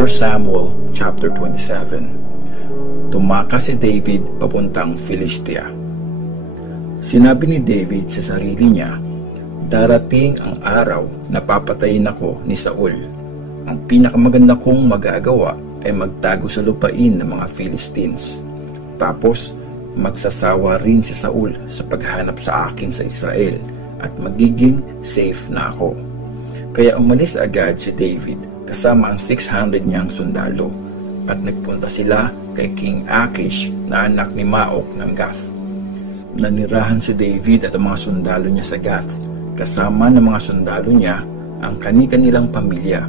1 Samuel chapter 27. Tumakas si David papuntang Philistia. Sinabi ni David sa sarili niya, darating ang araw na papatayin ako ni Saul. Ang pinakamaganda kong magagawa ay magtago sa lupain ng mga Philistines. Tapos, magsasawa rin si Saul sa paghanap sa akin sa Israel at magiging safe na ako. Kaya umalis agad si David kasama ang 600 niyang sundalo at nagpunta sila kay King Achish na anak ni Maok ng Gath. Nanirahan si David at ang mga sundalo niya sa Gath, kasama ng mga sundalo niya ang kani-kanilang pamilya.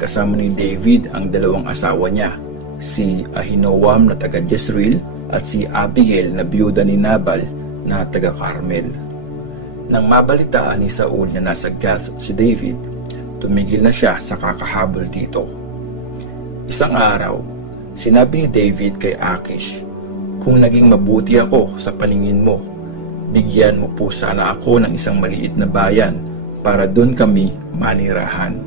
Kasama ni David ang dalawang asawa niya, si Ahinoam na taga Jezreel at si Abigail na biyuda ni Nabal na taga Carmel. Nang mabalitaan ni Saul na nasa Gath si David, tumigil na siya sa kakahabol dito. Isang araw, sinabi ni David kay Achish, kung naging mabuti ako sa paningin mo, bigyan mo po sana ako ng isang maliit na bayan para doon kami manirahan.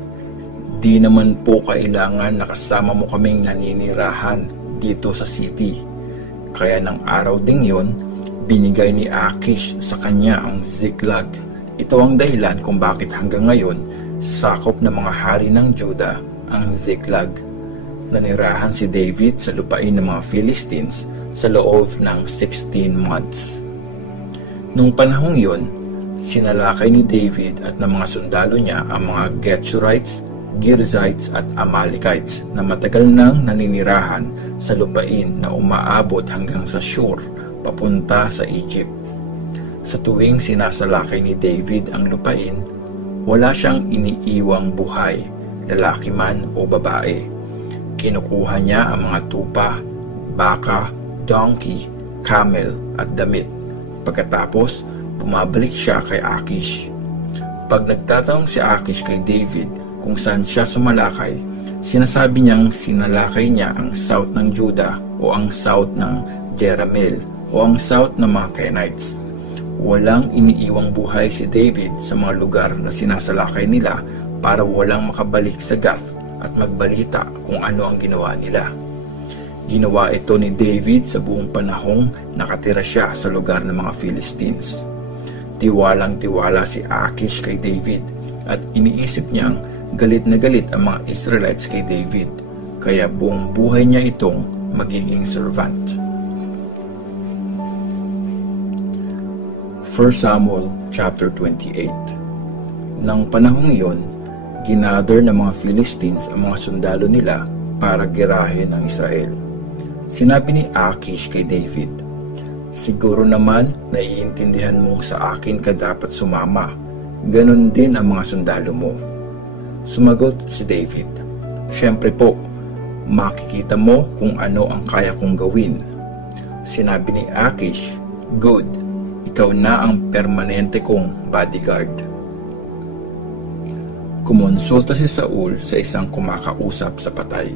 Di naman po kailangan nakasama mo kaming naninirahan dito sa city. Kaya ng araw ding yon, binigay ni Achish sa kanya ang Ziklag. Ito ang dahilan kung bakit hanggang ngayon, sakop ng mga hari ng Juda ang Ziklag. Nanirahan si David sa lupain ng mga Philistines sa loob ng 16 months. Nung panahong yun, sinalakay ni David at ng mga sundalo niya ang mga Geshurites, Girzites at Amalekites na matagal nang naninirahan sa lupain na umaabot hanggang sa Shur papunta sa Egypt. Sa tuwing sinasalakay ni David ang lupain, wala siyang iniiwang buhay, lalaki man o babae. Kinukuha niya ang mga tupa, baka, donkey, camel at damit. Pagkatapos, bumabalik siya kay Achish. Pag nagtatanong si Achish kay David kung saan siya sumalakay, sinasabi niyang sinalakay niya ang south ng Judah o ang south ng Jerahmeel o ang south ng mga Kenites. Walang iniiwang buhay si David sa mga lugar na sinasalakay nila para walang makabalik sa Gath at magbalita kung ano ang ginawa nila. Ginawa ito ni David sa buong panahong nakatira siya sa lugar ng mga Philistines. Tiwalang-tiwala si Achish kay David at iniisip niyang galit na galit ang mga Israelites kay David, kaya buong buhay niya itong magiging servant. 1 Samuel chapter 28. Nang panahong iyon, ginather ng mga Philistines ang mga sundalo nila para girahin ang Israel. Sinabi ni Achish kay David, siguro naman naiintindihan mo sa akin ka dapat sumama, ganon din ang mga sundalo mo. Sumagot si David, syempre po, makikita mo kung ano ang kaya kong gawin. Sinabi ni Achish, good, ikaw na ang permanente kong bodyguard. Kumonsulta si Saul sa isang kumakausap sa patay.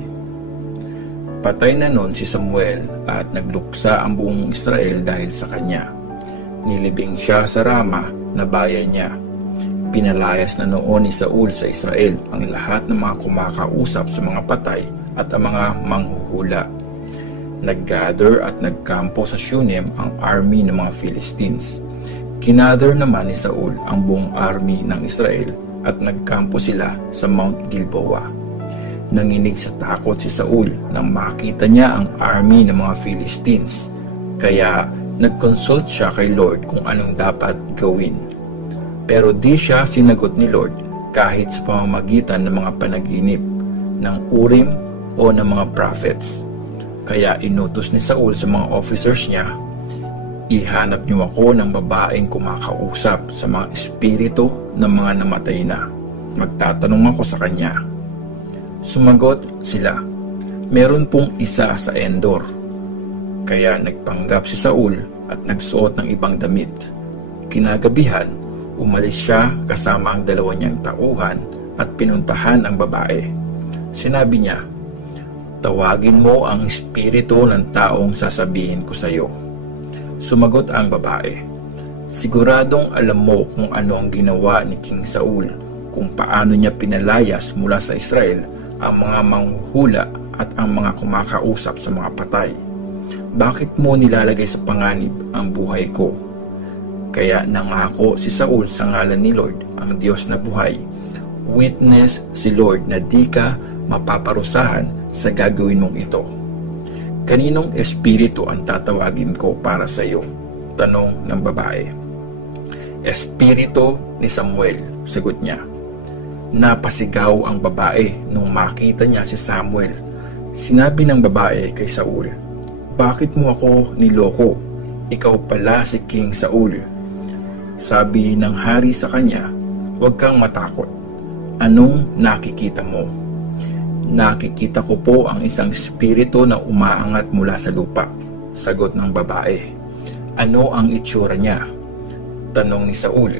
Patay na noon si Samuel at nagluksa ang buong Israel dahil sa kanya. Nilibing siya sa Rama na bayan niya. Pinalayas na noon ni Saul sa Israel ang lahat ng mga kumakausap sa mga patay at ang mga manghuhula. Nag-gather at nagkampo sa Shunem ang army ng mga Philistines. Kinather naman ni Saul ang buong army ng Israel at nagkampo sila sa Mount Gilboa. Nanginig sa takot si Saul nang makita niya ang army ng mga Philistines, kaya nag-consult siya kay Lord kung anong dapat gawin. Pero di siya sinagot ni Lord kahit sa pamamagitan ng mga panaginip, ng Urim o ng mga prophets. Kaya inutos ni Saul sa mga officers niya, ihanap niyo ako ng babaeng kumakausap sa mga espiritu ng mga namatay na. Magtatanong ako sa kanya. Sumagot sila, meron pong isa sa Endor. Kaya nagpanggap si Saul at nagsuot ng ibang damit. Kinagabihan, umalis siya kasama ang dalawa niyang tauhan at pinuntahan ang babae. Sinabi niya, tawagin mo ang espiritu ng taong sasabihin ko sa iyo. Sumagot ang babae, siguradong alam mo kung ano ang ginawa ni King Saul, kung paano niya pinalayas mula sa Israel ang mga manghuhula at ang mga kumakausap sa mga patay. Bakit mo nilalagay sa panganib ang buhay ko? Kaya nangako si Saul sa ngalan ni Lord, ang Diyos na buhay. Witness si Lord na di ka mapaparusahan sa gagawin mong ito. Kaninong espiritu ang tatawagin ko para sa iyo? Tanong ng babae. Espiritu ni Samuel, sagot niya. Napasigaw ang babae nung makita niya si Samuel. Sinabi ng babae kay Saul, bakit mo ako niloko? Ikaw pala si King Saul. Sabi ng hari sa kanya, huwag kang matakot. Anong nakikita mo? Nakikita ko po ang isang espiritu na umaangat mula sa lupa, sagot ng babae. Ano ang itsura niya? Tanong ni Saul.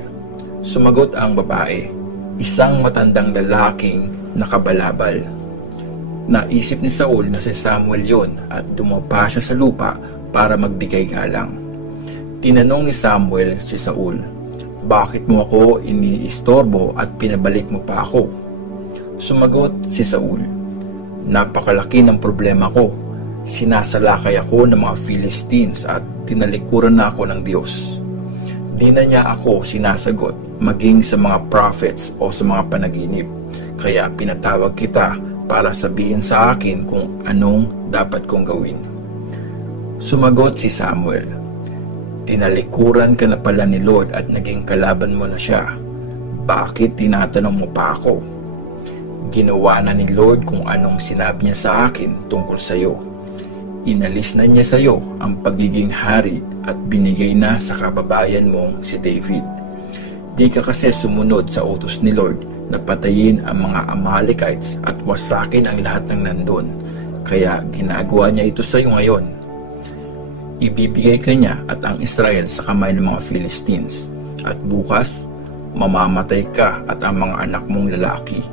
Sumagot ang babae, isang matandang lalaking nakabalabal. Naisip ni Saul na si Samuel yon at dumapa siya sa lupa para magbigay galang. Tinanong ni Samuel si Saul, bakit mo ako iniistorbo at pinabalik mo pa ako? Sumagot si Saul, napakalaki ng problema ko. Sinasalakay ako ng mga Philistines at tinalikuran na ako ng Diyos. Di na niya ako sinasagot maging sa mga prophets o sa mga panaginip. Kaya pinatawag kita para sabihin sa akin kung anong dapat kong gawin. Sumagot si Samuel, tinalikuran ka na pala ni Lord at naging kalaban mo na siya. Bakit tinatanong mo pa ako? Ginawa na ni Lord kung anong sinabi niya sa akin tungkol sa iyo. Inalis na niya sa iyo ang pagiging hari at binigay na sa kababayan mong si David. Di ka kasi sumunod sa utos ni Lord na patayin ang mga Amalekites at wasakin ang lahat ng nandun. Kaya ginagawa niya ito sa iyo ngayon. Ibibigay ka niya at ang Israel sa kamay ng mga Philistines. At bukas, mamamatay ka at ang mga anak mong lalaki.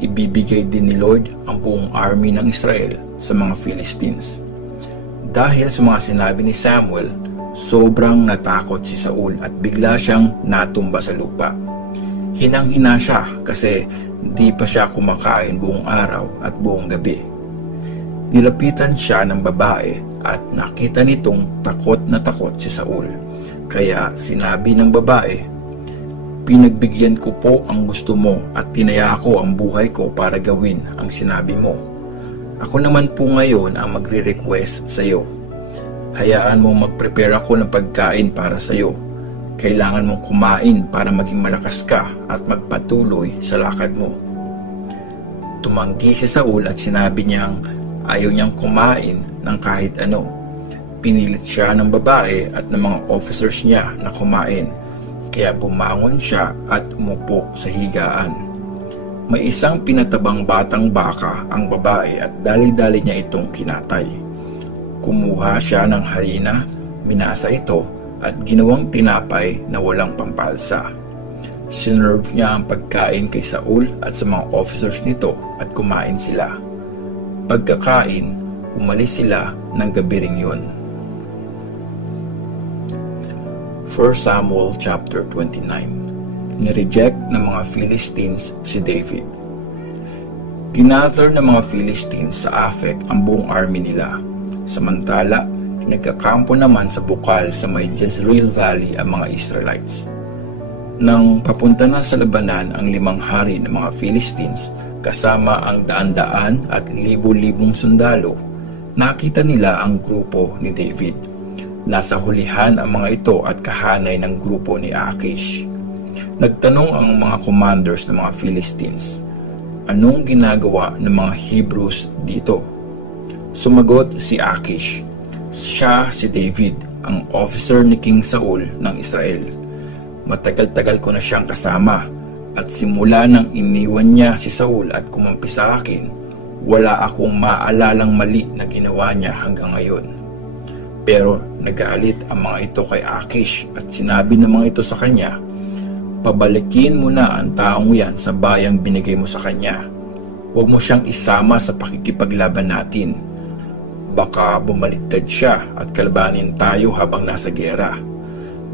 Ibibigay din ni Lord ang buong army ng Israel sa mga Philistines. Dahil sa mga sinabi ni Samuel, sobrang natakot si Saul at bigla siyang natumba sa lupa. Hinang-hina siya kasi di pa siya kumakain buong araw at buong gabi. Nilapitan siya ng babae at nakita nitong takot na takot si Saul. Kaya sinabi ng babae, pinagbigyan ko po ang gusto mo at tinaya ko ang buhay ko para gawin ang sinabi mo. Ako naman po ngayon ang magre-request sa iyo. Hayaan mong mag-prepare ako ng pagkain para sa iyo. Kailangan mong kumain para maging malakas ka at magpatuloy sa lakad mo. Tumanggi si Saul at sinabi niyang ayaw niyang kumain ng kahit ano. Pinilit siya ng babae at ng mga officers niya na kumain. Kaya bumangon siya at umupo sa higaan. May isang pinatabang batang baka ang babae at dali-dali niya itong kinatay. Kumuha siya ng harina, minasa ito at ginawang tinapay na walang pampalsa. Sinerve niya ang pagkain kay Saul at sa mga officers nito at kumain sila. Pagkakain, umalis sila ng gabi ring yun. 1 Samuel chapter 29. Nireject ng mga Philistines si David. Ginather ng mga Philistines sa Afek ang buong army nila. Samantala, nagkakampo naman sa bukal sa may Jezreel Valley ang mga Israelites. Nang papunta na sa labanan ang 5 hari ng mga Philistines kasama ang daan-daan at libu-libong sundalo, nakita nila ang grupo ni David. Nasa hulihan ang mga ito at kahanay ng grupo ni Achish. Nagtanong ang mga commanders ng mga Philistines, anong ginagawa ng mga Hebrews dito? Sumagot si Achish, siya si David, ang officer ni King Saul ng Israel. Matagal-tagal ko na siyang kasama at simula nang iniwan niya si Saul at kumampi sa akin, wala akong maalalang mali na ginawa niya hanggang ngayon. Pero nagalit ang mga ito kay Achish at sinabi ng mga ito sa kanya, pabalikin mo na ang taong yan sa bayang binigay mo sa kanya. Huwag mo siyang isama sa pakikipaglaban natin. Baka bumaliktad siya at kalabanin tayo habang nasa gera.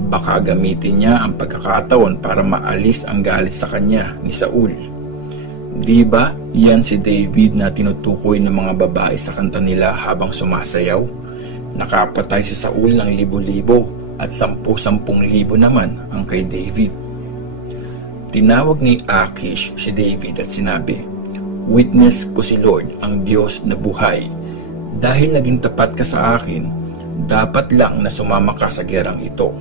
Baka gamitin niya ang pagkakataon para maalis ang galit sa kanya ni Saul. Di ba yan si David na tinutukoy ng mga babae sa kanta nila habang sumasayaw? Nakapatay si Saul ng libo-libo at 10,000 naman ang kay David. Tinawag ni Akish si David at sinabi, "Witness ko si Lord, ang Diyos na buhay. Dahil naging tapat ka sa akin, dapat lang na sumama ka sa gerang ito.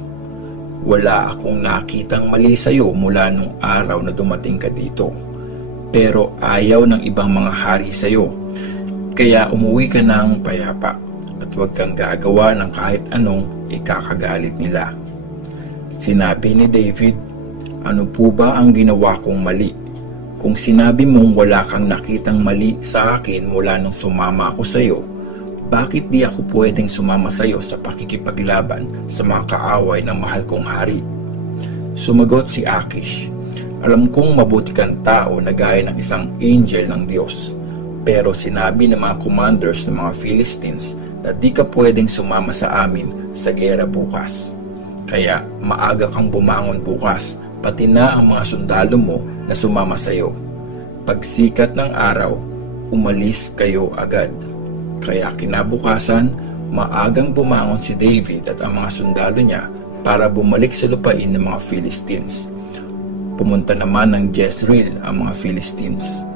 Wala akong nakitang mali sa iyo mula nung araw na dumating ka dito. Pero ayaw ng ibang mga hari sa iyo. Kaya umuwi ka ng payapa at huwag kang gagawa ng kahit anong ikakagalit nila." Sinabi ni David, "Ano po ba ang ginawa kong mali? Kung sinabi mong wala kang nakitang mali sa akin mula nung sumama ako sa iyo, bakit di ako pwedeng sumama sa iyo sa pakikipaglaban sa mga kaaway ng mahal kong hari?" Sumagot si Akish, "Alam kong mabuti kang tao na gaya ng isang angel ng Diyos. Pero sinabi ng mga commanders ng mga Philistines na di ka pwedeng sumama sa amin sa gera bukas. Kaya maaga kang bumangon bukas, pati na ang mga sundalo mo na sumama sa iyo. Pagsikat ng araw, umalis kayo agad." Kaya kinabukasan, maagang bumangon si David at ang mga sundalo niya para bumalik sa lupain ng mga Philistines. Pumunta naman ng Jezreel ang mga Philistines.